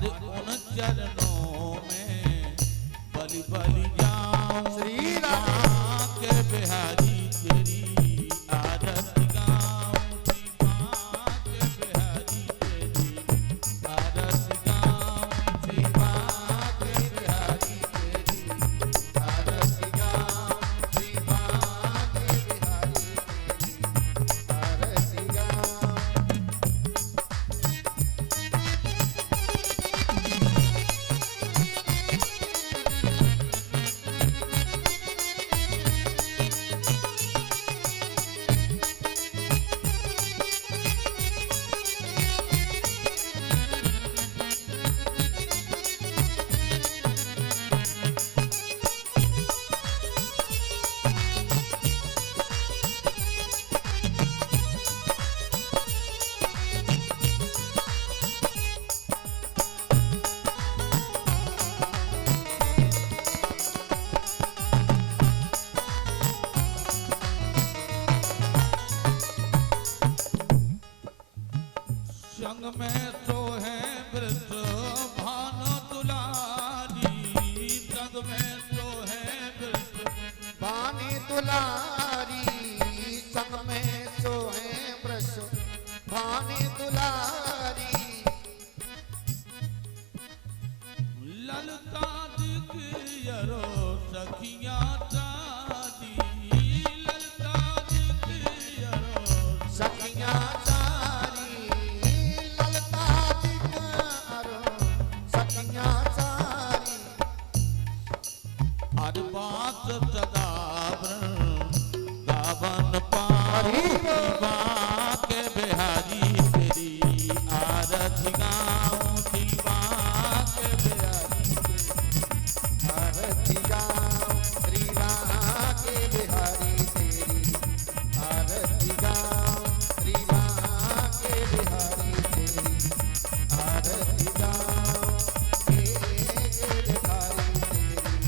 अरे उन चरणों में बलि बलि जाऊं श्री राम के बिहारी तेरी आरती गाऊं श्री राम के बिहारी तेरी आरती गाऊं श्री राम के बिहारी तेरी आरती गाऊं श्री राम के बिहारी तेरी आरती गाऊं। संग में तो है वृष भानु दुलारी संग में तो है वृष भानी दुलारी संग में सो है वृष भानी दुलारी ललता दिखयरो सखियां चारी ललता दिखयरो सखियां सारी ललता दिखारो सखियां सारी हर बात सदा गावन पारी के बिहारी तेरी आरती गाऊं दीवा के बिहारी तेरी आरती गाऊं श्री राम के बिहारी तेरी आरती गाऊं श्री राम के बिहारी तेरी आरती गाऊं हे बिहारी तेरी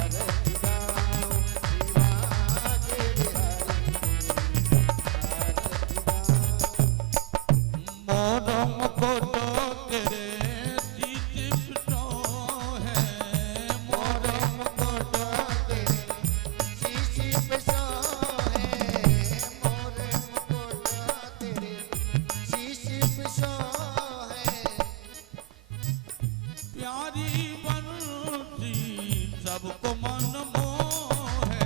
आरती गाऊं श्री राम के बिहारी तेरी आरती गाऊं। मोर मुकुट तेरे शीश सो है मोर मुकुट तेरे शीश पे सोहे मोर मुकुट तेरे शीश पे सोहे प्यारी बंसी सबको मन मोह है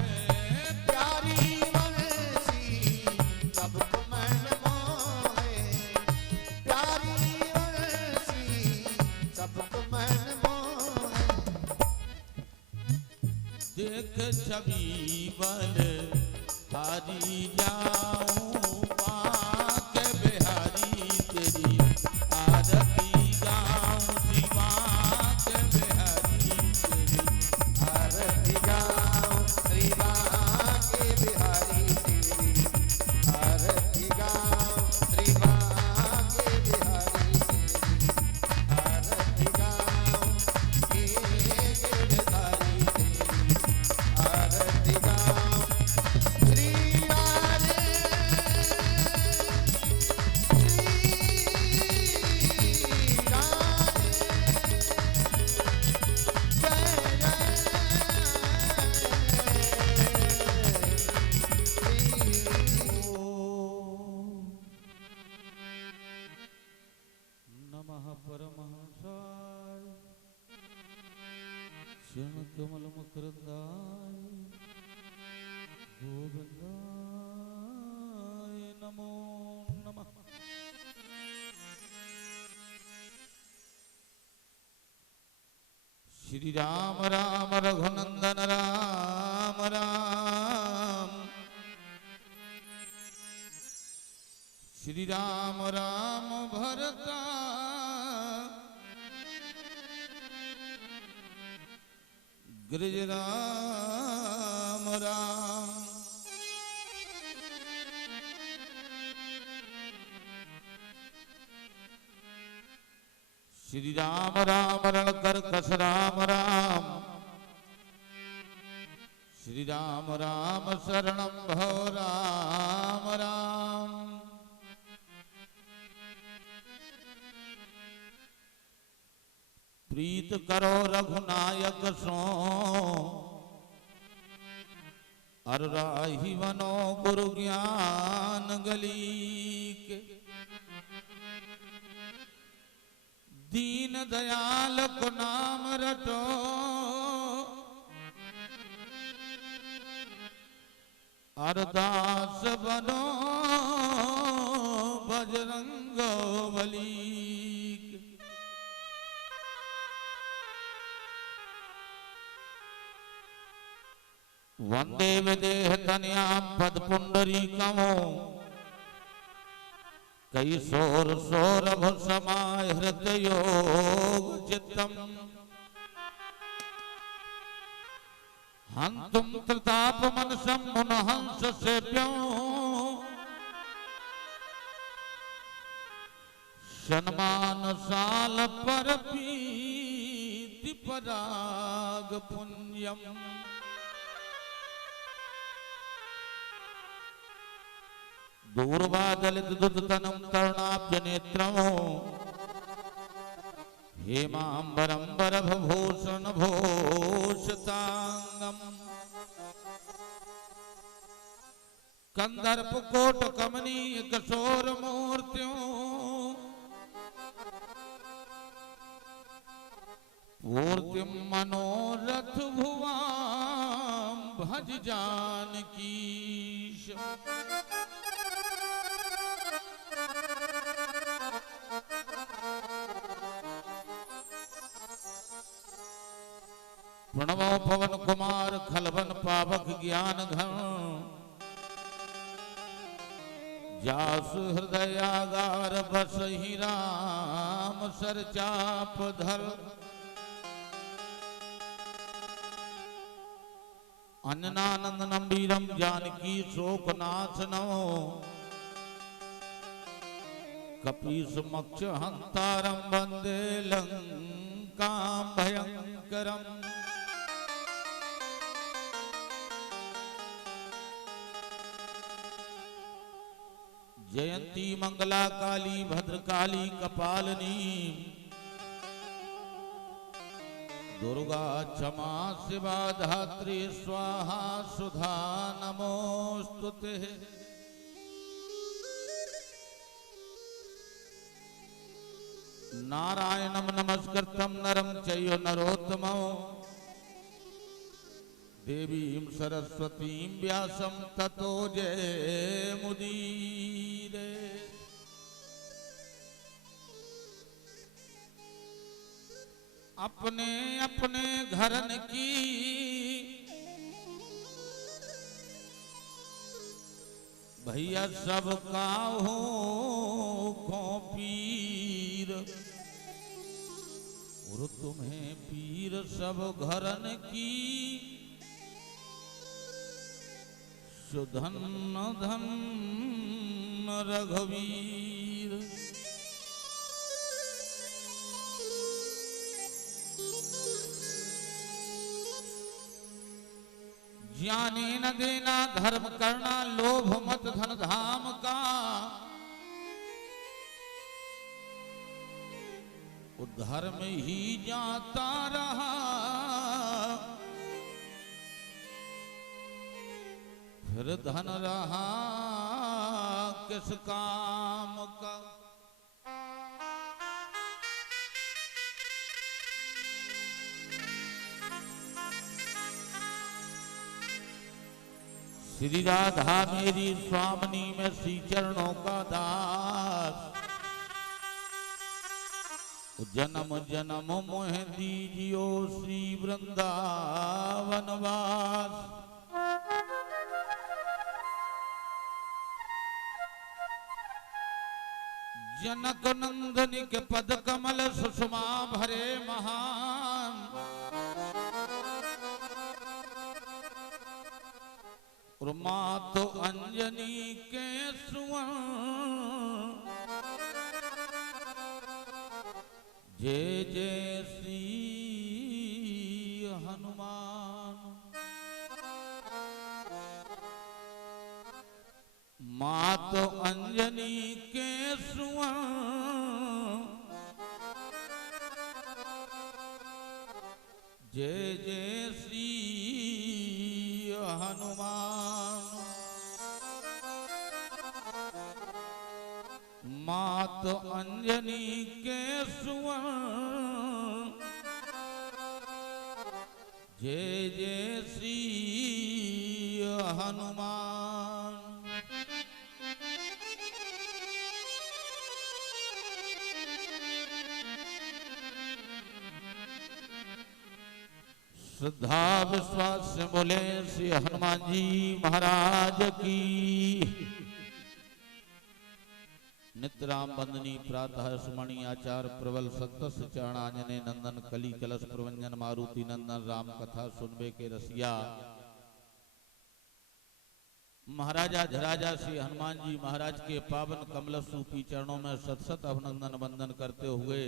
प्यारी बंसी सबको मन मोहे प्यारी बंसी सबको मन मोहे देख छवि बल हारी जाऊं के बिहारी तेरी आरती गाऊं दीवा के बिहारी तेरी आरती गाऊं श्री राम के बिहारी तेरी आरती गाऊं श्री राम के बिहारी तेरी आरती गाऊं हे गिरधारी तेरी आरती गाऊं श्री राधे श्री राधे नमः परमहंसाय क्षण कमल मकरंदाय गोविंदाय नमो नमः। श्री राम राम रघुनंदन राम राम श्री राम राम भरता गिरिज राम राम श्री राम राम रणकर कस राम राम श्री राम राम शरणं भव राम राम प्रीत करो रघुनायक सो अर राही वनो गुरु ज्ञान गलीक दीन दयाल को नाम रटो अरदास बनो बजरंग बली वंदे विदेह तनयाम पद पुंडरी कमो कई सोर सौरभ समाय हृदय योग चित्तम हंतुम प्रताप मनसम मुनहंस से प्यों सन्मान साल पर पीति पराग पुण्यम दूरबादलित दुदतनम तरुणाब्ज नेत्रमो हेमांबरंबर भूषण भूषतांगम कंदर्प कोट कमनीय किशोर मूर्तियों मूर्तिम मनोरथ भुवाम भज जानकीश प्रणवो पवन कुमार खलवन पावक ज्ञान घन जासु हृदयागार बसहि राम सरचाप धर अन्नानंद नंबीरम जानकी शोकनाशनो कपीस मक्ष हंतारम वंदे लंका भयंकरम जयंती मंगला काली भद्रकाली कपालिनी दुर्गा क्षमा शिवा धात्री स्वाहा सुधा नमोस्तुते नारायणं नमस्कृतं नरं चैव नरोत्तमं देवीं सरस्वतीं व्यासं ततो जयमुदीरये। अपने अपने घरन की भैया सबका हो को पीर और तुम्हें पीर सब घरन की सुधन धन रघुवीर। ज्ञानी न देना धर्म करना लोभ मत धन धाम का धर्म ही जाता रहा फिर धन रहा किस काम का। श्री राधा मेरी स्वामिनी में श्री चरणों का दास जन्म जन्म मोह दीजियो श्री वृंदावन वास। जनक नंदनी के पद कमल सुषमा भरे महान और मातो अंजनी के सुवन जय जय श्री हनुमान। मातो अंजनी के सुवन जय जय श्री हनुमान। मात अंजनी के सुवन, जय जय श्री हनुमान। श्रद्धा विश्वास से बोले श्री हनुमान जी महाराज की। नितराम बंदनी प्रातः सुमणि आचार प्रबल सत्तस चरणांजने नंदन कली कलश प्रवंजन मारुति नंदन राम कथा सुनबे के रसिया। महाराजा धराजा श्री हनुमान जी महाराज के पावन कमल सूपी चरणों में सत सत अभिनंदन वंदन करते हुए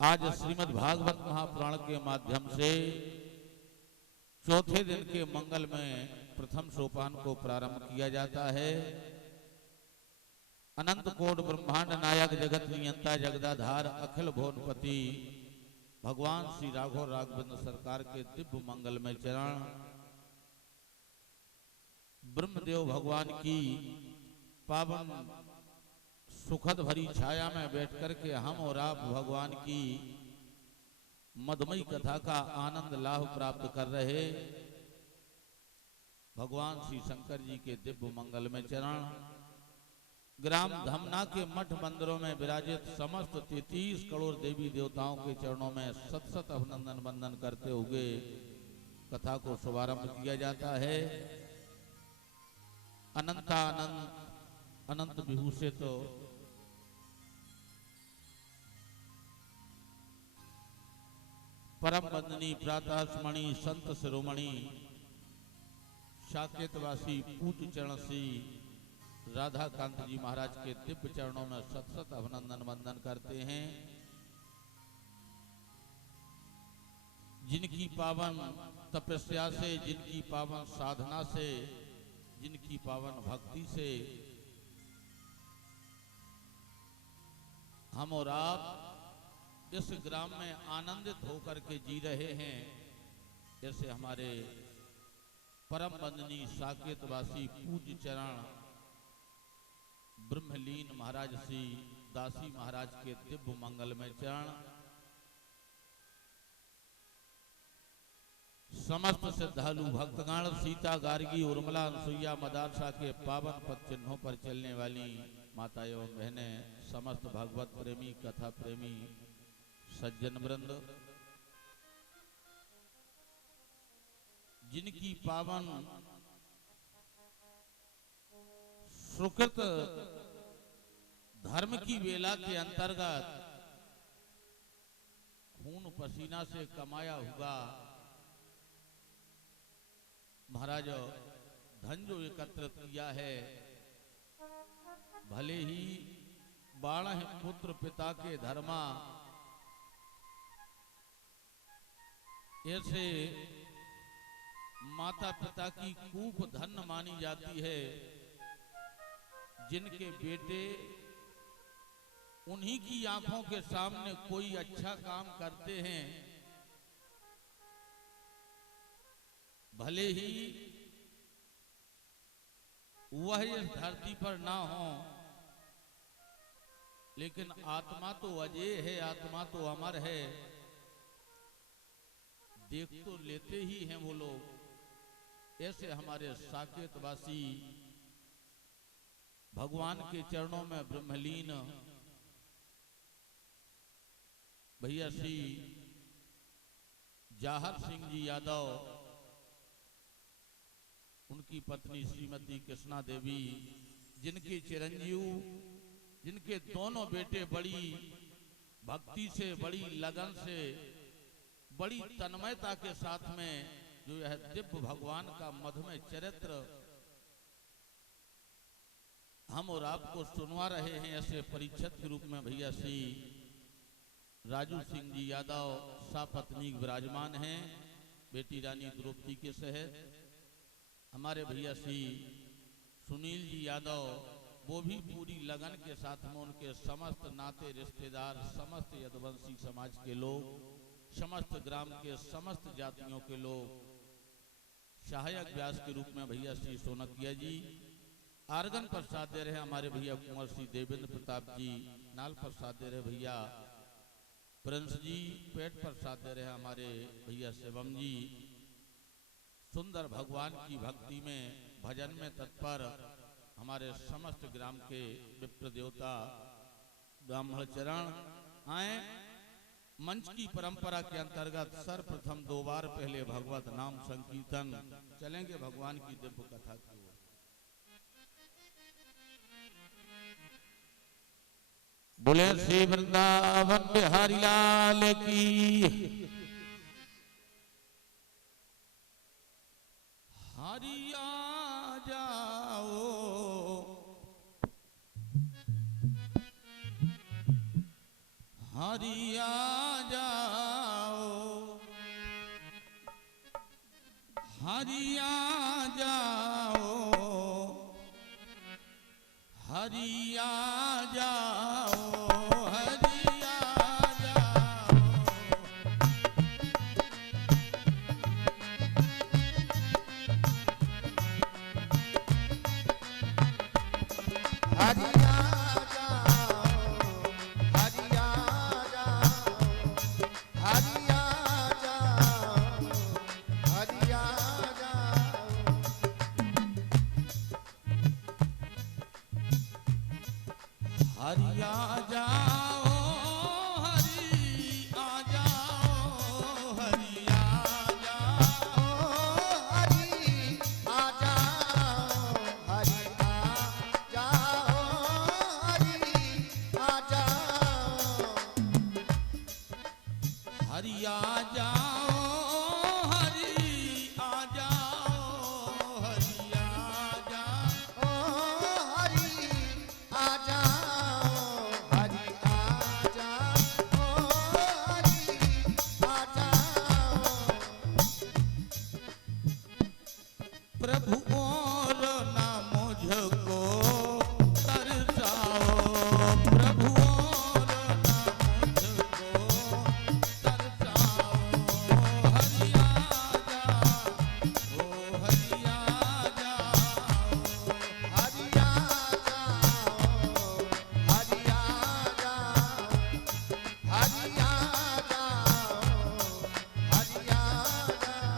आज श्रीमद् भागवत महापुराण के माध्यम से चौथे दिन के मंगल में प्रथम सोपान को प्रारंभ किया जाता है। अनंत कोट ब्रह्मांड नायक जगत नियंता जगदाधार अखिल भुवनपति भगवान श्री राघव राघवेंद्र सरकार के दिव्य मंगल में चरण ब्रह्मदेव भगवान की पावन सुखद भरी छाया में बैठ कर के हम और आप भगवान की मधुमयी कथा का आनंद लाभ प्राप्त कर रहे भगवान श्री शंकर जी के दिव्य मंगल में चरण ग्राम धमना के मठ मंदिरों में विराजित समस्त 33 करोड़ देवी देवताओं के चरणों में सत सत अभिनंदन वंदन करते हुए कथा को शुभारंभ किया जाता है। अनंत विभूषित तो परम बंदनी प्रातः स्मणी संत शिरोमणि साकेतवासी पूज्य चरण श्री राधा कांत जी महाराज के दिव्य चरणों में सत सत अभिनंदन वंदन करते हैं। जिनकी पावन तपस्या से, जिनकी पावन साधना से, जिनकी पावन भक्ति से हम और आप इस ग्राम में आनंदित होकर के जी रहे हैं, ऐसे हमारे परम बंदनी साकेतवासी पूज्य चरण ब्रह्मलीन महाराज श्री दासी महाराज के दिव्य मंगल में चरण समस्त श्रद्धालु भक्तगण सीता गार्गी उर्मिला अनुसुईया मदारसा के पावन पद चिन्हों पर चलने वाली माता एवं बहनें, समस्त भगवत प्रेमी कथा प्रेमी सज्जन वृंद, जिनकी पावन सुकृत धर्म की वेला के अंतर्गत खून पसीना से कमाया हुआ महाराज धन जो एकत्रित किया है, भले ही 12 पुत्र पिता के धर्मा ऐसे माता पिता की कूप धन मानी जाती है, जिनके बेटे उन्हीं की आंखों के सामने कोई अच्छा काम करते हैं, भले ही वह इस धरती पर ना हो, लेकिन आत्मा तो अजेय है, आत्मा तो अमर है, देख तो लेते ही हैं वो लोग। ऐसे हमारे साकेतवासी भगवान के चरणों में ब्रह्मलीन भैया श्री जाहर सिंह जी यादव, उनकी पत्नी श्रीमती कृष्णा देवी, जिनके चिरंजीव, जिनके दोनों बेटे बड़ी भक्ति से, बड़ी लगन से, बड़ी तन्मयता के साथ में जो यह दिव्य भगवान का मधुमय चरित्र हम और आपको सुनवा रहे हैं, ऐसे परीक्षित के रूप में भैया श्री राजू सिंह जी यादव सापत्नी विराजमान हैं, बेटी रानी द्रौपदी के सहित। हमारे भैया श्री सुनील जी यादव, वो भी पूरी लगन के साथ में, उनके समस्त नाते रिश्तेदार, समस्त यदुवंशी समाज के लोग, समस्त ग्राम के समस्त जातियों के लोग सहायक व्यास के रूप में भैया श्री सोनकिया जी, आर्गन प्रसाद दे रहे हमारे भैया कुंवर श्री देवेंद्र प्रताप जी, नाल प्रसाद दे रहे भैया प्रिंस जी, पेट प्रसाद दे रहे हमारे भैया शिवम जी। सुंदर भगवान की भक्ति में भजन में तत्पर हमारे समस्त ग्राम के विप्र देवता ब्राह्मण चरण आए। मंच की परंपरा के अंतर्गत सर्वप्रथम 2 बार पहले भगवत नाम संकीर्तन चलेंगे भगवान की दिव्य कथा की ओर। बोले श्री वृंदावन बिहारी लाल की। हरिया जाओ हरिया जाओ हरिया जाओ हरिया जाओ हरिया जाओ। हरिया जाओ हरिया हरिया जाओ हरिया जाओ। हरिया जाओ हरिया जाओ हरिया जाओ हरि आ जाओ हरि आ जाओ हरि आ जाओ। हरिया जाओ हरिया जाओ हरिया जाओ। ओ हरि आ जाओ हरि आ जाओ हरि आ जाओ। प्रभु और ना मुझको तरसाओ प्रभु और ना मुझको तरसाओ। हरिया जाओ हरिया जाओ। हरिया जाओ हरिया जाओ हरिया जाओ हरिया जाओ।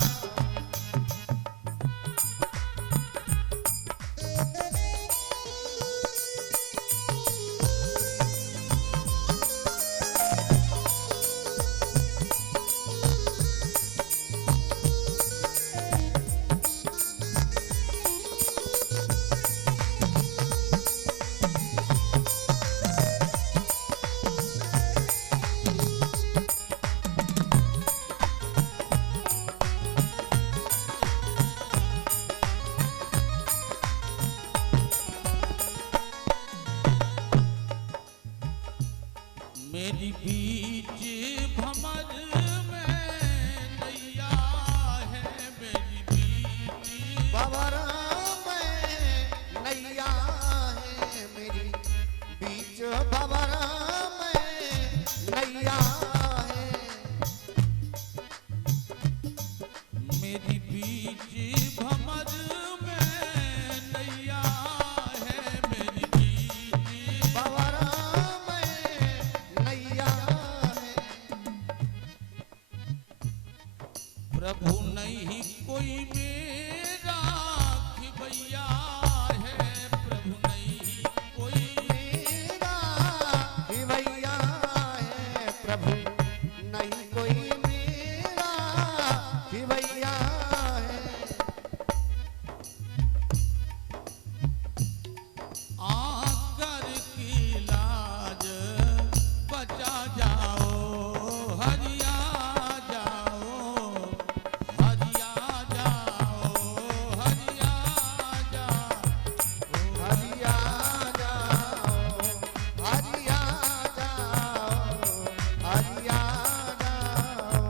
मेरी बीच भंवर में नैया है मेरी बीच भंवर में नैया है मेरी बीच भंवर में नैया है। मेरी बीच भंवर में नैया है मेरी बीच भंवर में नैया है। प्रभु नहीं कोई मेरा खिबैया है प्रभु नहीं कोई मेरा खिवैया है प्रभु नहीं कोई मेरा खिवैया है। आकर की लाज बचा जाओ हरिया जाओ हरिया जाओ हरिया जाओ। हरिया जाओ हरिया जाओ हरिया जाओ।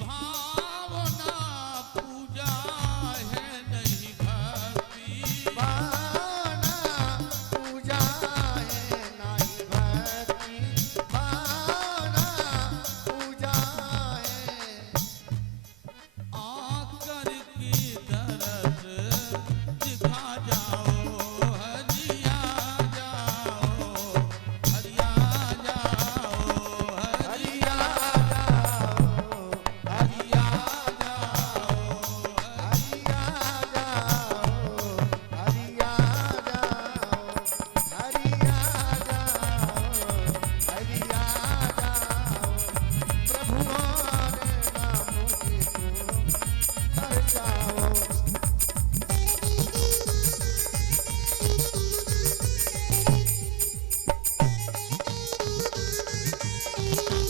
भावना पूजा है नहीं भक्ति भावना पूजा है नहीं भक्ति भावना पूजा है आकर के दरस दिखा जाओ हरिया जाओ हरिया जाओ हरिया जाओ हरिया जाओ हरिया जाओ हरिया जाओ हरिया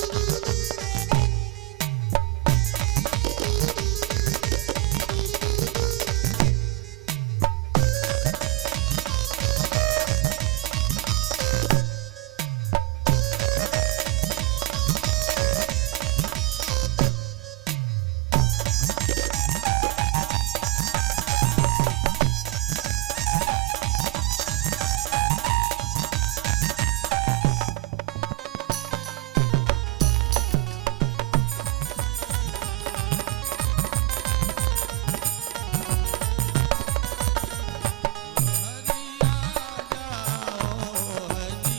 जाओ हरिया जाओ प्रभु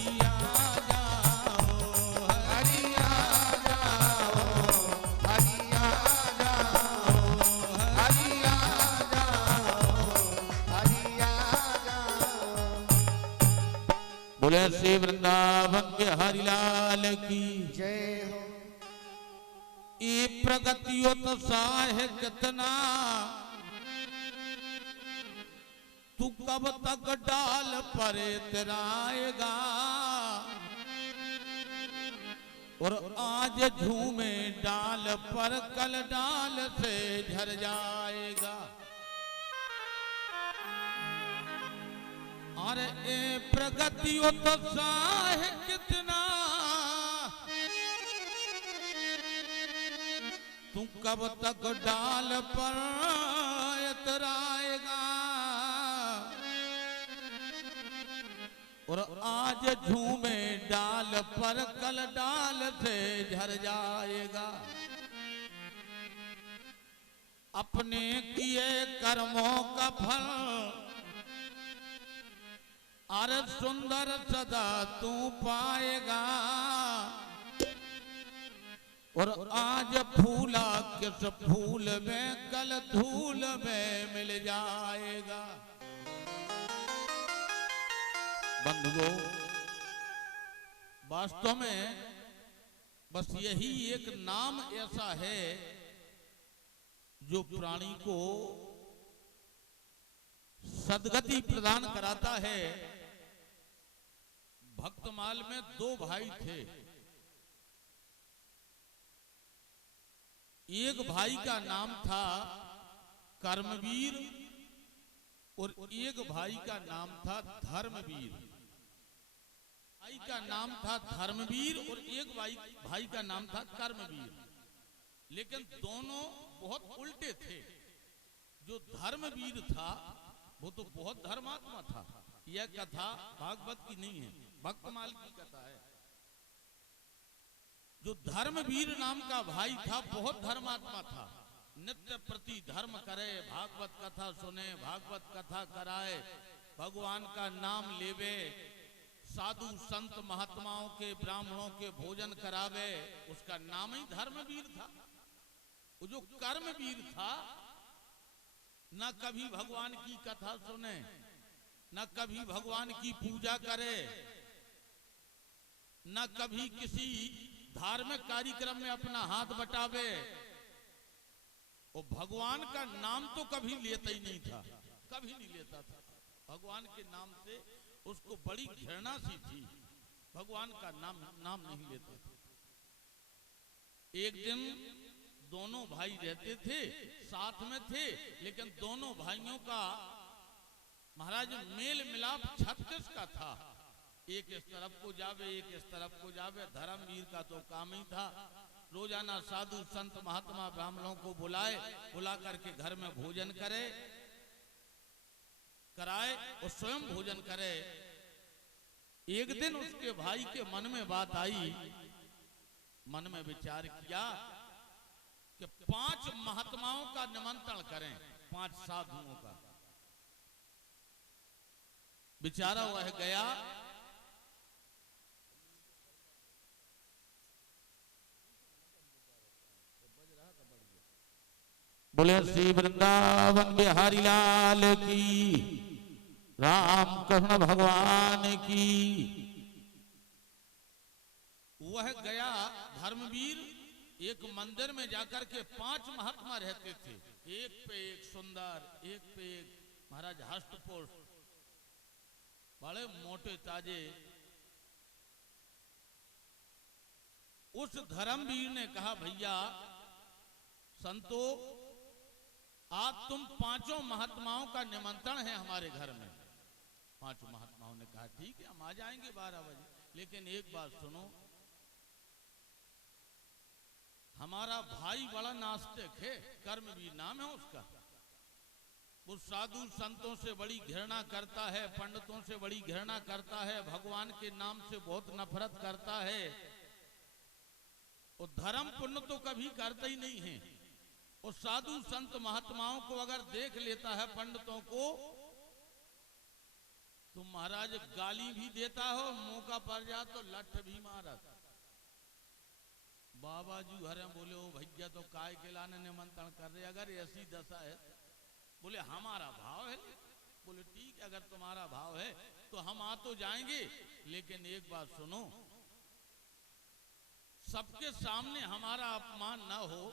हमारे नाम को कर जाओ हरिया जाओ हरिया जाओ हरिया जाओ हरिया जाओ बोले श्री वृंदावन के हरिलाल की जय हो ये प्रगतियो तो साहे कितना तू कब तक डाल पर इतराएगा और आज झूमे डाल पर कल डाल से झर जाएगा अरे ए प्रगतियो तो साहे कितना तू कब तक डाल पर इतराएगा और आज झूमे डाल पर कल डाल से झर जाएगा अपने किए कर्मों का फल अरे सुंदर सदा तू पाएगा और आज फूला किस फूल में कल धूल में मिल जाएगा बंधुओं वास्तव में बस यही एक नाम ऐसा है जो प्राणी को सद्गति प्रदान कराता है भक्तमाल में दो भाई थे एक भाई का नाम था कर्मवीर और एक भाई का नाम था धर्मवीर भाई का नाम था धर्मवीर और एक भाई का नाम था कर्मवीर लेकिन दोनों बहुत उल्टे थे जो धर्मवीर था वो तो बहुत धर्मात्मा था यह कथा भागवत की नहीं है भक्तमाल की कथा है जो धर्मवीर नाम का भाई था बहुत धर्मात्मा था नित्य प्रति धर्म करे भागवत कथा सुने भागवत कथा कराए भगवान का नाम लेवे साधु संत महात्माओं के ब्राह्मणों के भोजन करावे उसका नाम ही धर्मवीर था वो जो कर्मवीर था न कभी भगवान की कथा सुने न कभी भगवान की पूजा करे न कभी किसी धार्मिक कार्यक्रम में अपना हाथ बटावे और भगवान का नाम तो कभी लेता ही नहीं था कभी नहीं लेता था भगवान के नाम से उसको बड़ी घृणा सी थी भगवान का नाम नहीं लेता था एक दिन दोनों भाई रहते थे साथ में थे लेकिन दोनों भाइयों का महाराज मेल मिलाप 36 का था एक इस तरफ को जावे एक इस तरफ को जावे धर्मवीर का तो काम ही था रोजाना साधु संत महात्मा ब्राह्मणों को बुला करके घर में भोजन कराए और स्वयं भोजन करे। एक दिन उसके भाई के मन में बात आई, मन में विचार किया कि 5 महात्माओं का निमंत्रण करें, 5 साधुओं का। बेचारा वह गया, बोले श्री वृंदावन बिहारी लाल की, राम कृष्ण भगवान की। वह गया धर्मवीर, एक मंदिर में जाकर के 5 महात्मा रहते थे, एक पे एक सुंदर, एक पे एक महाराज हष्टपुष्ट, बड़े मोटे ताजे। उस धर्मवीर ने कहा, भैया संतो, आज तुम 5 महात्माओं का निमंत्रण है हमारे घर में। 5 महात्माओं ने कहा ठीक है, हम आ जाएंगे 12 बजे, लेकिन एक बात सुनो, हमारा भाई बड़ा नास्तिक है, कर्मवीर नाम है उसका। वो साधु संतों से बड़ी घृणा करता है, पंडितों से बड़ी घृणा करता है, भगवान के नाम से बहुत नफरत करता है, और धर्म पुण्य तो कभी करता ही नहीं है। और साधु संत महात्माओं को अगर देख लेता है, पंडितों को, तो महाराज गाली भी देता हो, मौका पड़ जा तो लठ भी मारा। बाबा जी हरे बोले, ओ भैया तो काय के लाने निमंत्रण कर रहे, अगर ऐसी दशा है। बोले हमारा भाव है। बोले ठीक है, अगर तुम्हारा भाव है तो हम आ तो जाएंगे, लेकिन एक बात सुनो, सबके सामने हमारा अपमान ना हो।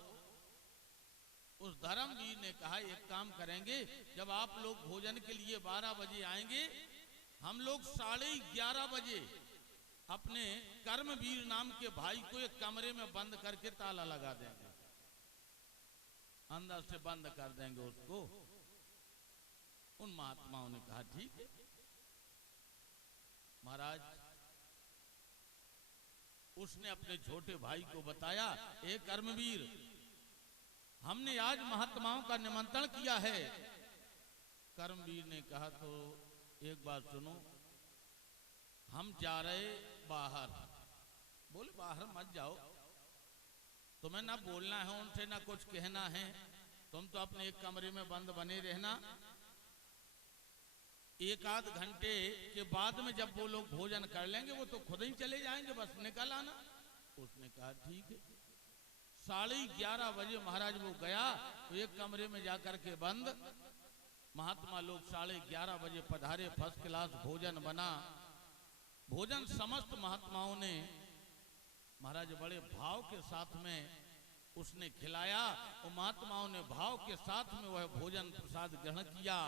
उस धर्मवीर ने कहा, एक काम करेंगे, जब आप लोग भोजन के लिए 12 बजे आएंगे, हम लोग 11:30 बजे अपने कर्मवीर नाम के भाई को एक कमरे में बंद करके ताला लगा देंगे, अंदर से बंद कर देंगे उसको। उन महात्माओं ने कहा ठीक है। महाराज उसने अपने छोटे भाई को बताया, एक कर्मवीर, हमने आज महात्माओं का निमंत्रण किया है। कर्मवीर ने कहा, तो एक बात सुनो, हम जा रहे बाहर। बोले बाहर मत जाओ, तुम्हें ना बोलना है उनसे, ना कुछ कहना है, तुम तो अपने एक कमरे में बंद बने रहना। 1 आध घंटे के बाद में जब वो लोग भोजन कर लेंगे, वो तो खुद ही चले जाएंगे, बस निकल आना। उसने कहा ठीक है। 11:30 बजे महाराज वो गया, तो एक कमरे में जाकर के बंद। महात्मा लोग 11:30 बजे पधारे, फर्स्ट क्लास भोजन बना। भोजन समस्त महात्माओं ने महाराज बड़े भाव के साथ में उसने खिलाया, और महात्माओं ने भाव के साथ में वह भोजन प्रसाद ग्रहण किया।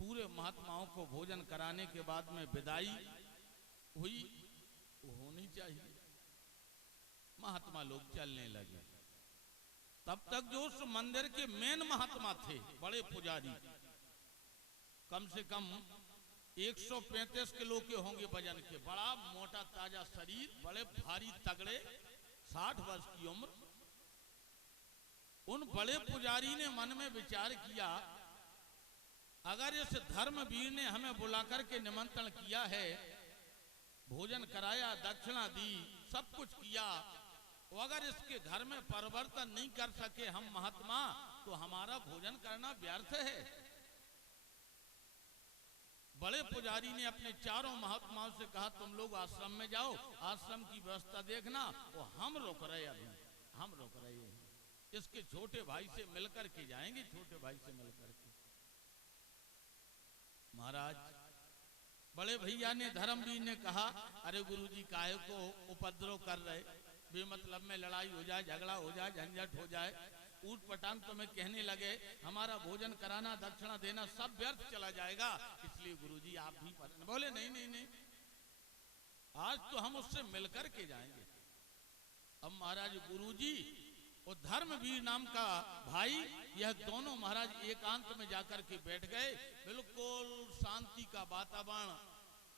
पूरे महात्माओं को भोजन कराने के बाद में विदाई हुई, होनी चाहिए। महात्मा लोग चलने लगे। तब तक जो उस मंदिर के मेन महात्मा थे, बड़े पुजारी, कम से कम 135 किलो के होंगे वजन के, बड़ा मोटा ताजा शरीर, बड़े भारी तगड़े, 60 वर्ष की उम्र। उन बड़े पुजारी ने मन में विचार किया, अगर इस धर्मवीर ने हमें बुलाकर के निमंत्रण किया है, भोजन कराया, दक्षिणा दी, सब कुछ किया, और अगर इसके घर में परिवर्तन नहीं कर सके हम महात्मा, तो हमारा भोजन करना व्यर्थ है। बड़े पुजारी ने अपने 4 महात्माओं से कहा, तुम लोग आश्रम में जाओ, आश्रम की व्यवस्था देखना, और हम रुक रहे, अभी हम रुक रहे हैं, इसके छोटे भाई से मिलकर के जाएंगे, छोटे भाई से मिलकर के। महाराज बड़े भैया ने, धर्मवीर ने कहा, अरे गुरुजी काहे को उपद्रव कर रहे, बेमतलब में लड़ाई हो जाए, झगड़ा हो जाए, झंझट हो जाए, ऊट पटांग तुम्हें कहने लगे, हमारा भोजन कराना, दक्षिणा देना सब व्यर्थ चला जाएगा, इसलिए गुरुजी आप भी बोले नहीं नहीं नहीं, आज तो हम उससे मिलकर के जाएंगे। अब महाराज गुरुजी और धर्मवीर नाम का भाई, यह दोनों महाराज एकांत में जाकर के बैठ गए। बिल्कुल शांति का वातावरण।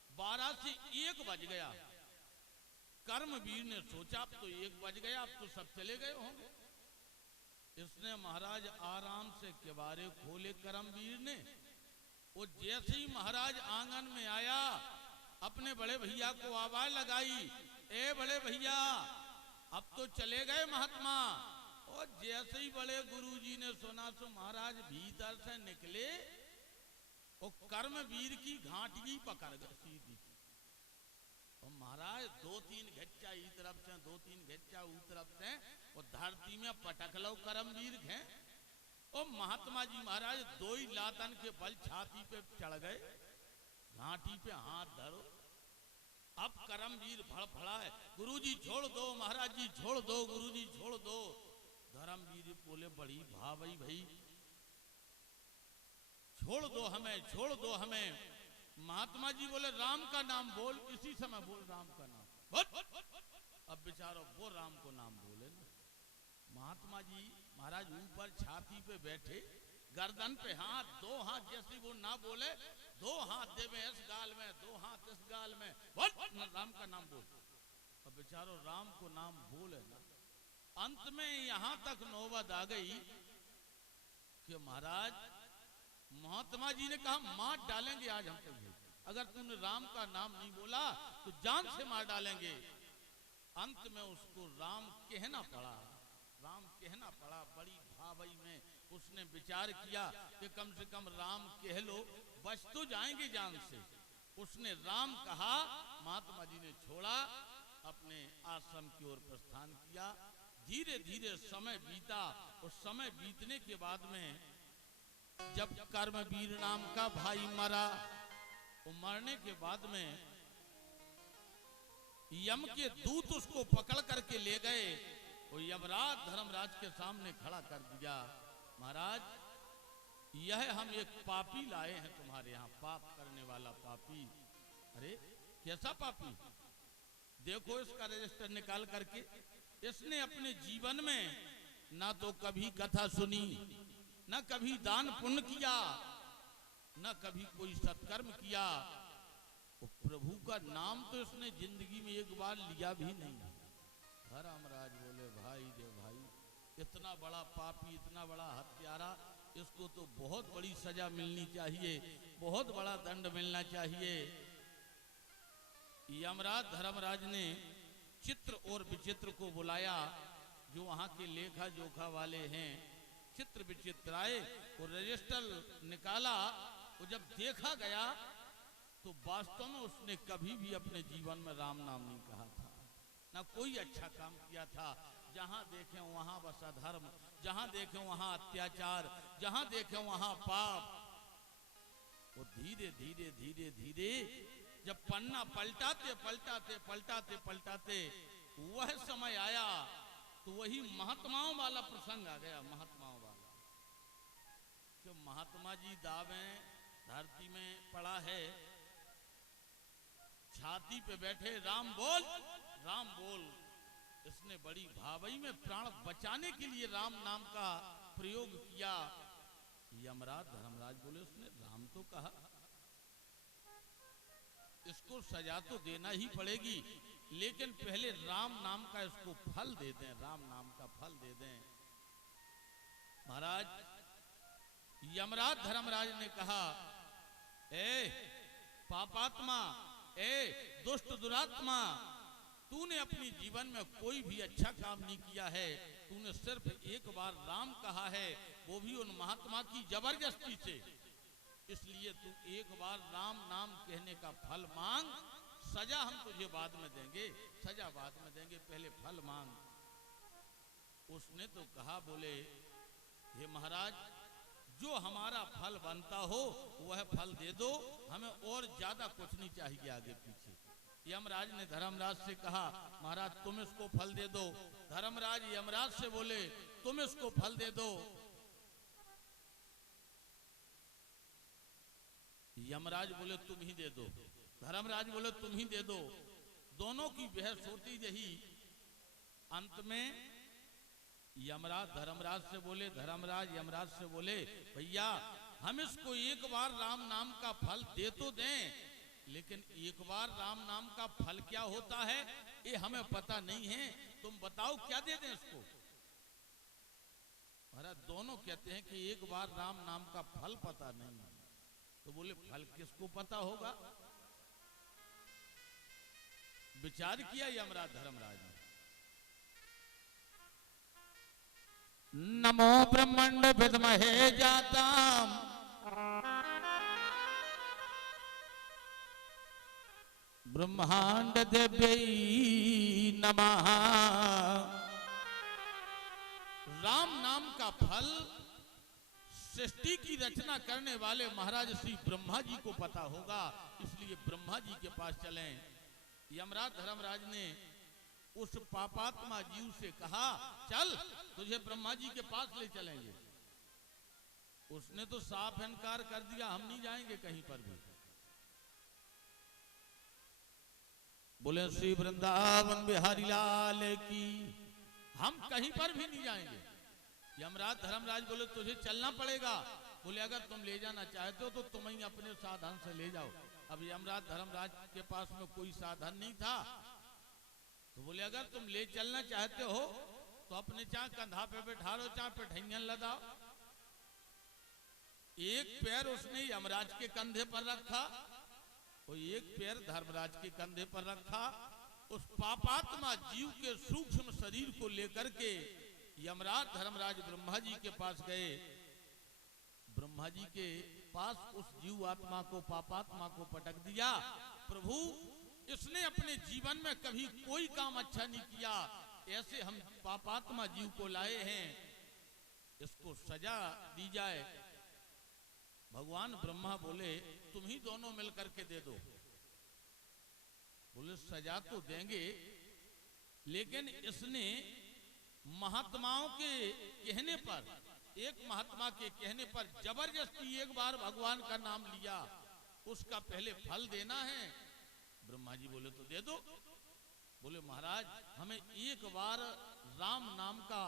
12 से 1 बज गया। कर्मवीर ने सोचा अब तो 1 बज गया, अब तो सब चले गए होंगे। इसने महाराज आराम से किवारे खोले कर्मवीर ने। वो जैसे ही महाराज आंगन में आया, अपने बड़े भैया को आवाज लगाई, ए बड़े भैया अब तो चले गए महात्मा। और जैसे ही बड़े गुरुजी ने सुना तो महाराज भीतर से निकले और कर्मवीर की घाटी पकड़ गए सीधी। और महाराज 2-3 घेच्चा ई तरफ से 2-3 घेच्चा ऊ तरफ से और धरती में पटक लो कर्मवीर हैं। और महात्मा जी महाराज 2 ही लातन के बल छाती पे चढ़ गए, घाटी पे हाथ धरो। अब कर्मवीर भड़फड़ा है, गुरुजी छोड़ दो, महाराज जी छोड़ दो, गुरुजी छोड़ दो। धर्मवीर बोले बड़ी भाई भाई छोड़ दो हमें, छोड़ दो हमें। महात्मा जी बोले राम का नाम बोल। इसी समय बोल राम का नाम बोल। अब बेचारो वो राम को नाम बोले ना। महात्मा जी महाराज ऊपर छाती पे बैठे, गर्दन पे हाथ, 2 हाथ जैसे वो ना बोले, 2 हाथ देवे इस गाल में, 2 हाथ इस गाल में, बोल राम का नाम बोल। अब बेचारो राम को नाम बोले ना। अंत में यहां तक नौबत आ गई कि महाराज महात्मा जी ने कहा मार डालेंगे आज हम तुझे, अगर तूने राम का नाम नहीं बोला तो जान से मार डालेंगे। अंत में उसको राम कहना पड़ा, राम कहना पड़ा। बड़ी भावई में उसने विचार किया कि कम से कम राम कह लो, बच तो जाएंगे जान से। उसने राम कहा, महात्मा जी ने छोड़ा, अपने आश्रम की ओर प्रस्थान किया। धीरे धीरे समय बीता। उस समय बीतने के बाद में जब कर्मवीर नाम का भाई मरा, वो मरने के बाद में यम के दूत उसको पकड़ करके ले गए और यमराज धर्मराज के सामने खड़ा कर दिया। महाराज यह हम एक पापी लाए हैं तुम्हारे यहाँ, पाप करने वाला पापी। अरे कैसा पापी? देखो इसका रजिस्टर निकाल करके। इसने अपने जीवन में ना तो कभी कथा सुनी, न कभी दान पुण्य किया, न कभी कोई सत्कर्म किया। और प्रभु का नाम तो इसने जिंदगी में एक बार लिया भी नहीं। धर्मराज बोले भाई रे भाई, इतना बड़ा पापी, इतना बड़ा हत्यारा, इसको तो बहुत बड़ी सजा मिलनी चाहिए, बहुत बड़ा दंड मिलना चाहिए। यमराज धर्मराज ने चित्र और विचित्र को बुलाया, जो वहां के लेखा जोखा वाले हैं। चित्र विचित्र आए और रजिस्टर निकाला। और जब देखा गया तो वास्तव में उसने कभी भी अपने जीवन में राम नाम नहीं कहा था, ना कोई अच्छा काम किया था। जहां देखे वहां बस अधर्म, जहां देखे वहां अत्याचार, जहां देखे वहां पाप। वो धीरे धीरे धीरे धीरे जब पन्ना पलटाते पलटाते पलटाते पलटाते वह समय आया तो वही महात्माओं वाला प्रसंग आ गया। महात्माओं वाला कि महात्मा जी दावे धरती में पड़ा है, छाती पे बैठे राम बोल, राम बोल। इसने बड़ी भावई में प्राण बचाने के लिए राम नाम का प्रयोग किया। यमराज धर्मराज बोले उसने राम तो कहा, इसको सजा तो देना ही पड़ेगी, लेकिन पहले राम नाम का इसको फल दे दें, राम नाम का फल दे दें। महाराज यमराज धर्मराज ने कहा, ए पापात्मा, ए दुष्ट दुरात्मा, तूने अपनी जीवन में कोई भी अच्छा काम नहीं किया है। तूने सिर्फ एक बार राम कहा है, वो भी उन महात्मा की जबरदस्ती से। इसलिए तू एक बार राम नाम कहने का फल मांग, सजा हम तुझे बाद में देंगे, सजा बाद में देंगे, पहले फल मांग। उसने तो कहा, बोले हे महाराज, जो हमारा फल बनता हो वह फल दे दो, हमें और ज्यादा कुछ नहीं चाहिए आगे पीछे। यमराज ने धर्मराज से कहा, महाराज तुम इसको फल दे दो। धर्मराज यमराज से बोले, तुम इसको फल दे दो। यमराज बोले तुम ही दे दो, धर्मराज बोले तुम ही दे दो। दोनों की बहस होती रही। अंत में यमराज धर्मराज से बोले, धर्मराज यमराज से बोले, भैया हम इसको एक बार राम नाम का फल दे तो दें, लेकिन एक बार राम नाम का फल क्या होता है ये हमें पता नहीं है, तुम बताओ क्या दे दें इसको। महाराज दोनों कहते हैं कि एक बार राम नाम का फल पता नहीं है। तो बोले फल किसको पता होगा? विचार किया यमराज धर्मराज ने। नमो ब्रह्मांड विद्महे जाताम ब्रह्मांड देव्यै नमः। राम नाम का फल सृष्टि की रचना करने वाले महाराज श्री ब्रह्मा जी को पता होगा, इसलिए ब्रह्मा जी के पास चलें। यमराज धर्मराज ने उस पापात्मा जीव से कहा चल तुझे ब्रह्मा जी के पास ले चलेंगे। उसने तो साफ इनकार कर दिया, हम नहीं जाएंगे कहीं पर भी। बोले श्री वृंदावन बिहारी लाल की, हम कहीं पर भी नहीं जाएंगे। यमराज धर्मराज बोले तुझे चलना पड़ेगा। बोले अगर तुम ले जाना चाहते हो तो तुम ही अपने साधन से ले जाओ। अब यमराज धर्मराज के पास में कोई साधन नहीं था, तो बोले अगर तुम ले चलना चाहते हो तो अपने चाहे कंधा पे बैठा लो, चाहे पिठैया लदाओ। एक पैर उसने यमराज के कंधे पर रखा और एक पैर धर्मराज के कंधे पर रखा। उस पापात्मा जीव के सूक्ष्म शरीर को लेकर के यमराज धर्मराज ब्रह्मा जी के पास गए। ब्रह्मा जी के पास उस जीव आत्मा को, पापात्मा को पटक दिया। प्रभु इसने अपने जीवन में कभी कोई काम अच्छा नहीं किया, ऐसे हम पापात्मा जीव को लाए हैं, इसको सजा दी जाए। भगवान ब्रह्मा बोले तुम ही दोनों मिलकर के दे दो। बोले सजा तो देंगे, लेकिन इसने महात्माओं के कहने पर, एक महात्मा के कहने पर जबरदस्ती एक बार भगवान का नाम लिया, उसका पहले फल देना है। ब्रह्मा जी बोले तो दे दो। बोले महाराज हमें एक बार राम नाम का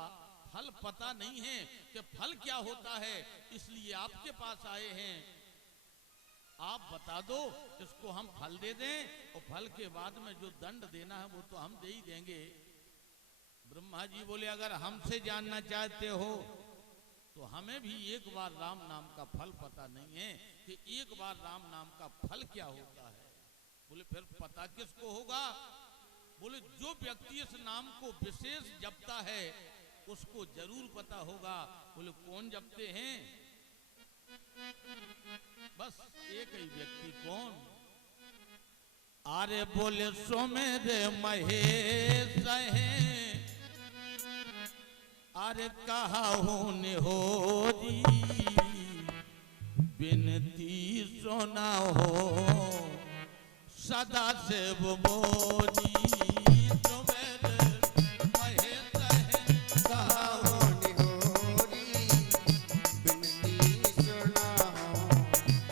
फल पता नहीं है कि फल क्या होता है, इसलिए आपके पास आए हैं, आप बता दो, इसको हम फल दे दें और फल के बाद में जो दंड देना है वो तो हम दे ही देंगे। ब्रह्मा जी बोले अगर हमसे जानना चाहते हो तो हमें भी एक बार राम नाम का फल पता नहीं है कि एक बार राम नाम का फल क्या होता है। बोले फिर पता किसको होगा? बोले जो व्यक्ति इस नाम को विशेष जपता है उसको जरूर पता होगा। बोले कौन जपते हैं? बस एक ही व्यक्ति, कौन? अरे बोले सोमेरे महेश हैं, अरे कहा निहोरी बिनती सुना हो सदा से वो मोरी। सोमेरे महेश हैं, कहा निहोरी बिनती सुना हो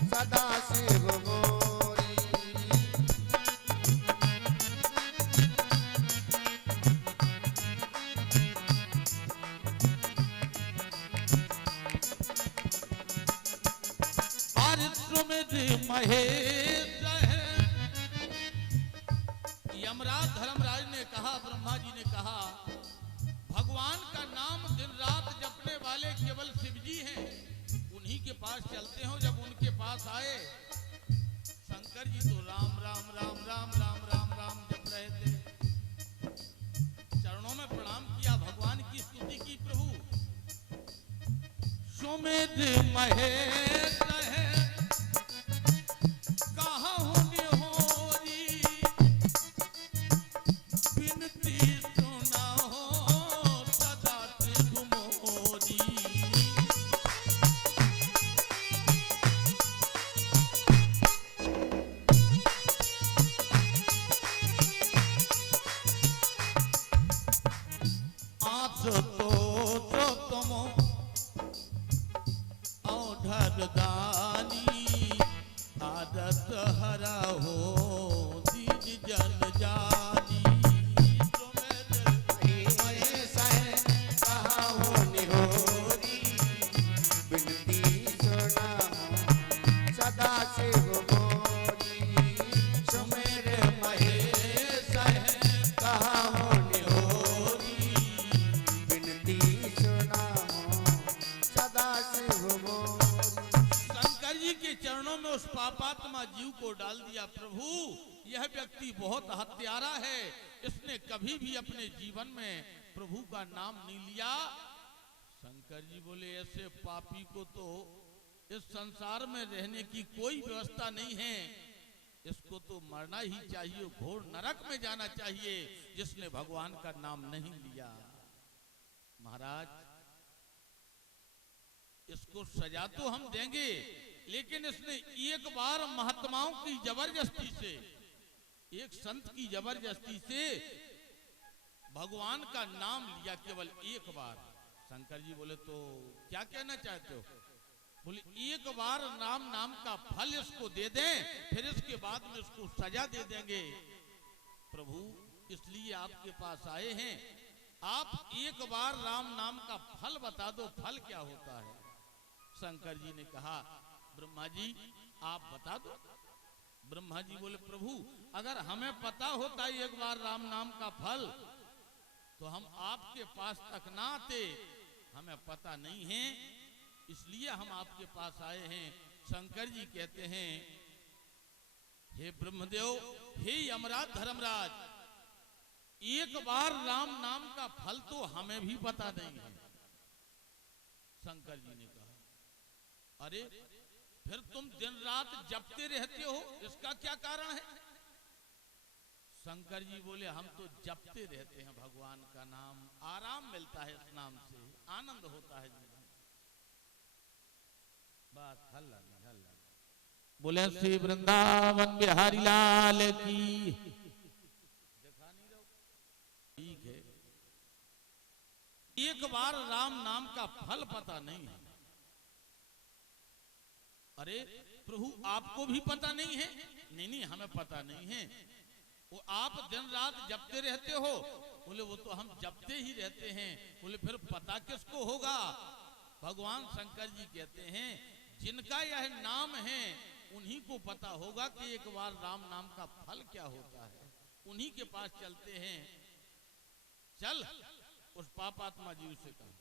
सदा शिव मोरी। महेश है। यमराज धर्मराज ने कहा, ब्रह्मा जी ने कहा भगवान का नाम दिन रात जपने वाले केवल शिव जी हैं, उन्हीं के पास चलते हो। जब उनके पास आए शंकर जी तो राम राम राम राम राम राम राम जप रहे थे। चरणों में प्रणाम किया, भगवान की स्तुति की। प्रभु सुमेध महेश है, कहा निहोरी बिनती सुना हो सदा शिव मोरी। दानी आदत हरा हो दीन जन जानी। महेश है, कहा हो निहोरी बिनती सुना हो सदा शिव मोरी। सुमेरे महेश है, कहा डाल दिया। प्रभु यह व्यक्ति बहुत हत्यारा है, इसने कभी भी अपने जीवन में प्रभु का नाम नहीं लिया। शंकर जी बोले ऐसे पापी को तो इस संसार में रहने की कोई व्यवस्था नहीं है, इसको तो मरना ही चाहिए, घोर नरक में जाना चाहिए जिसने भगवान का नाम नहीं लिया। महाराज इसको सजा तो हम देंगे, लेकिन इसने एक बार महात्माओं की जबरदस्ती से, एक संत की जबरदस्ती से भगवान का नाम लिया, केवल एक बार। शंकर जी बोले तो क्या कहना चाहते हो? बोले एक बार राम नाम का फल इसको दे दें, फिर इसके बाद में इसको सजा दे देंगे। प्रभु इसलिए आपके पास आए हैं, आप एक बार राम नाम का फल बता दो, फल क्या होता है? शंकर जी ने कहा ब्रह्मा जी आप बता दो। ब्रह्मा जी बोले प्रभु अगर हमें पता होता एक बार राम नाम का फल तो हम आपके पास तक ना आते, हमें पता नहीं है इसलिए हम आपके पास आए हैं। शंकर जी कहते हैं हे ब्रह्मदेव, हे यमराज धर्मराज, एक बार राम नाम का फल तो हमें भी पता नहीं है। शंकर जी ने कहा अरे फिर तुम दिन रात जपते रहते हो, इसका क्या कारण है? शंकर जी बोले हम तो जपते रहते हैं भगवान का नाम, आराम मिलता है इस नाम से, आनंद होता है जीवन। बात हल्ला नहीं, हल्ला बोले श्री वृंदावन बिहारी लाल की। देखा नहीं रहो, ठीक है। एक बार राम नाम का फल पता नहीं है। अरे प्रभु आपको भी पता नहीं है? नहीं नहीं हमें पता नहीं है। वो आप दिन रात जपते रहते हो। बोले वो तो हम जपते ही रहते हैं। बोले फिर पता किसको होगा? भगवान शंकर जी कहते हैं जिनका यह नाम है उन्हीं को पता होगा कि एक बार राम नाम का फल क्या होता है। उन्हीं के पास चलते हैं। चल उस पापात्मा जीव से कहा,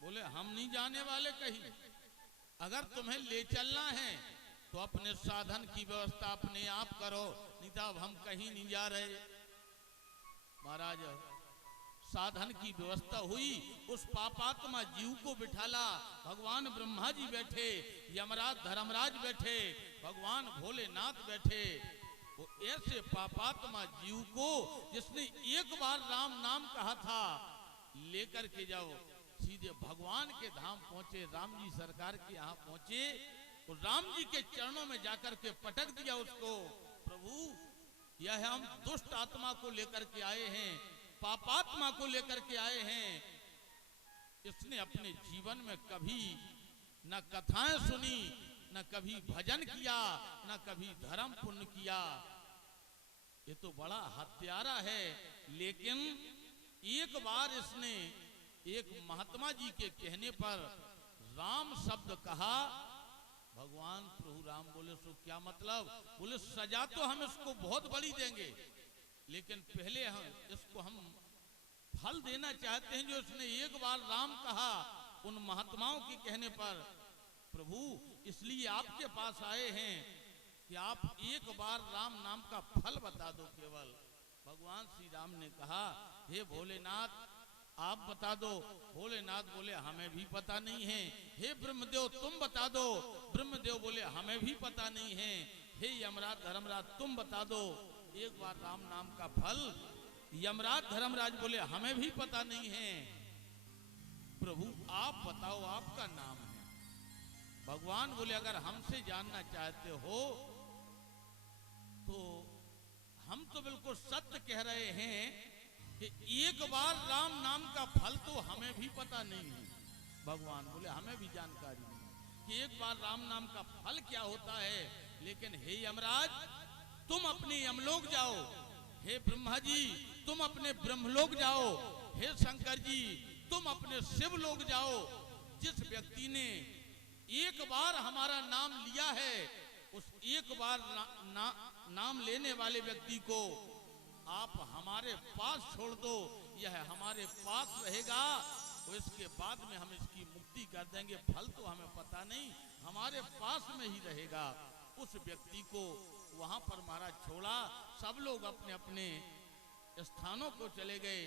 बोले हम नहीं जाने वाले कहीं, अगर तुम्हें ले चलना है तो अपने साधन की व्यवस्था अपने आप करो, नहीं तो अब हम कहीं नहीं जा रहे। महाराज साधन की व्यवस्था हुई, उस पापात्मा जीव को बिठाला। भगवान ब्रह्मा जी बैठे, यमराज धर्मराज बैठे, भगवान भोलेनाथ बैठे। वो ऐसे पापात्मा जीव को जिसने एक बार राम नाम कहा था लेकर के जाओ, सीधे भगवान के धाम पहुंचे। राम जी सरकार के यहाँ पहुंचे और राम जी के चरणों में जाकर के पटक दिया उसको। प्रभु यह हम दुष्ट आत्मा को लेकर के आए हैं, पापात्मा को लेकर के आए हैं। इसने अपने जीवन में कभी न कथाएं सुनी, न कभी भजन किया, न कभी धर्म पुण्य किया। ये तो बड़ा हत्यारा है। लेकिन एक बार इसने एक महात्मा जी के कहने पर राम शब्द कहा। भगवान प्रभु राम बोले सो क्या मतलब? बोले सजा तो हम इसको बहुत बड़ी देंगे, लेकिन पहले इसको हम फल देना चाहते हैं जो इसने एक बार राम कहा उन महात्माओं के कहने पर। प्रभु इसलिए आपके पास आए हैं कि आप एक बार राम नाम का फल बता दो केवल। भगवान श्री राम ने कहा हे भोलेनाथ आप बता दो। भोलेनाथ बोले हमें भी पता नहीं है। हे ब्रह्मदेव तुम बता दो। ब्रह्मदेव बोले हमें भी पता नहीं है। हे यमराज धर्मराज तुम बता दो एक बार राम नाम का फल। यमराज धर्मराज बोले हमें भी पता नहीं है। प्रभु आप बताओ आपका नाम है। भगवान बोले अगर हमसे जानना चाहते हो तो हम तो बिल्कुल सत्य कह रहे हैं कि एक बार राम नाम का फल तो हमें भी पता नहीं है। भगवान बोले हमें भी जानकारी नहीं कि एक बार राम नाम का फल क्या होता है। लेकिन हे यमराज तुम अपने यमलोक जाओ। हे ब्रह्मा जी तुम अपने ब्रह्मलोक जाओ। हे शंकर जी तुम अपने शिवलोक जाओ। जिस व्यक्ति ने एक बार हमारा नाम लिया है उस एक बार नाम लेने वाले व्यक्ति को आप हमारे पास छोड़ दो, यह हमारे पास रहेगा। तो इसके बाद में हम इसकी मुक्ति कर देंगे। फल तो हमें पता नहीं, हमारे पास में ही रहेगा। उस व्यक्ति को वहां पर महाराज छोड़ा, सब लोग अपने अपने स्थानों को चले गए।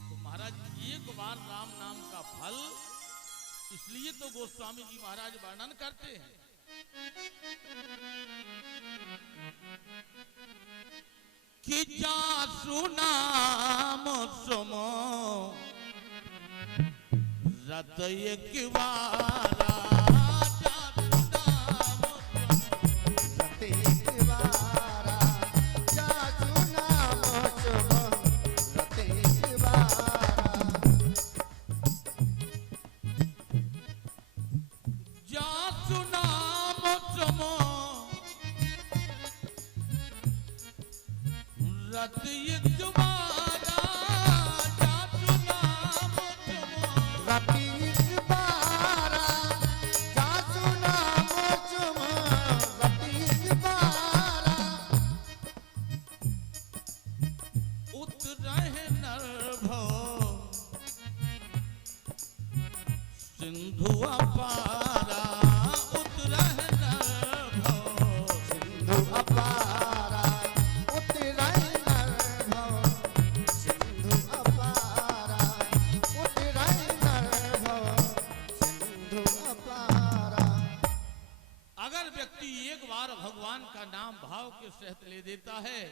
तो महाराज एक बार राम नाम का फल, इसलिए तो गोस्वामी जी महाराज वर्णन करते हैं कि जासु नाम सुमो रत एक बारा, सिंधु अपारा उतरह नभ, सिंधु अपारा उतरह नभ, सिंधु अपारा उतरह नभ, सिंधु अपारा। अगर व्यक्ति एक बार भगवान का नाम भाव के सहित ले देता है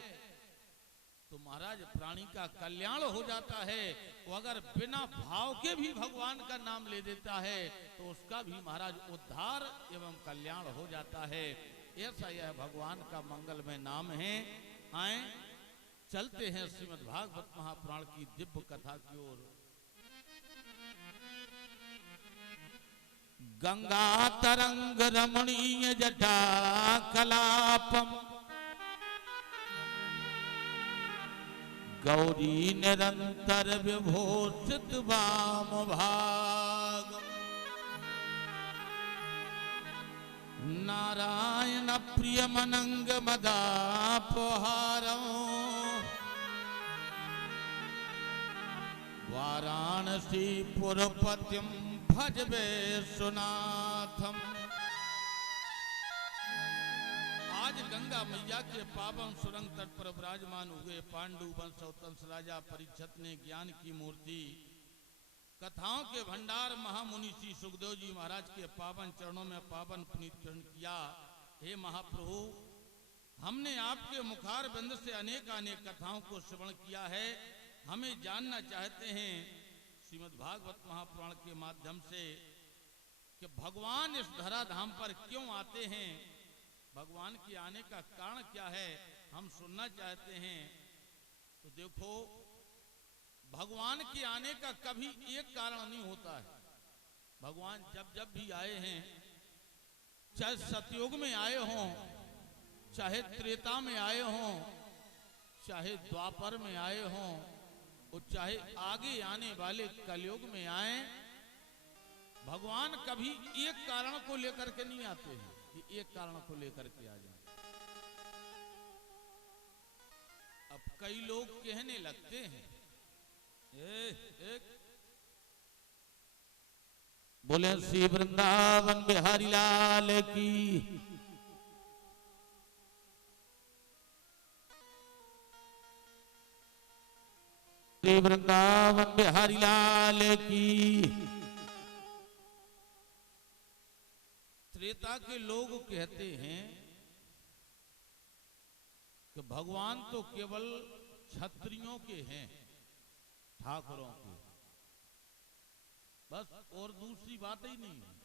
तो महाराज प्राणी का कल्याण हो जाता है। वो अगर बिना भाव के भी भगवान का नाम ले देता है तो उसका भी महाराज उद्धार एवं कल्याण हो जाता है। ऐसा यह भगवान का मंगलमय नाम है। आए चलते हैं श्रीमद् भागवत महापुराण की दिव्य कथा की ओर। गंगा तरंग रमणीय जटा कलापम, गौरी निरंतर विभूषित वाम भाग, नारायण प्रिय मनंग मदापहारं, वाराणसी पुरपतिं भजबे सुनाथम। आज गंगा मैया के पावन सुरंग तट पर विराजमान हुए पांडु वंश तंस राजा परीक्षित ने ज्ञान की मूर्ति कथाओं के भंडार महामुनि श्री सुखदेव जी महाराज के पावन चरणों में पावन पुनीत ग्रहण किया। हे महाप्रभु, हमने आपके मुखार बिंद से अनेक अनेक कथाओं को श्रवण किया है। हमें जानना चाहते हैं श्रीमद् भागवत महापुराण के माध्यम से कि भगवान इस धराधाम पर क्यों आते हैं, भगवान के आने का कारण क्या है, हम सुनना चाहते हैं। तो देखो, भगवान के आने का कभी एक कारण नहीं होता है। भगवान जब जब भी आए हैं, चाहे सतयुग में आए हों, चाहे त्रेता में आए हों, चाहे द्वापर में आए हों, और चाहे आगे आने वाले कलयुग में आए, भगवान कभी एक कारण को लेकर के नहीं आते हैं कि एक कारण को लेकर के आ जाए। अब कई लोग कहने लगते हैं, बोले श्री वृंदावन बिहारी लाल की, श्री वृंदावन बिहारी लाल की। त्रेता के लोग कहते हैं कि भगवान तो केवल क्षत्रियों के हैं, ठाकुरों के, बस और दूसरी बात ही नहीं है।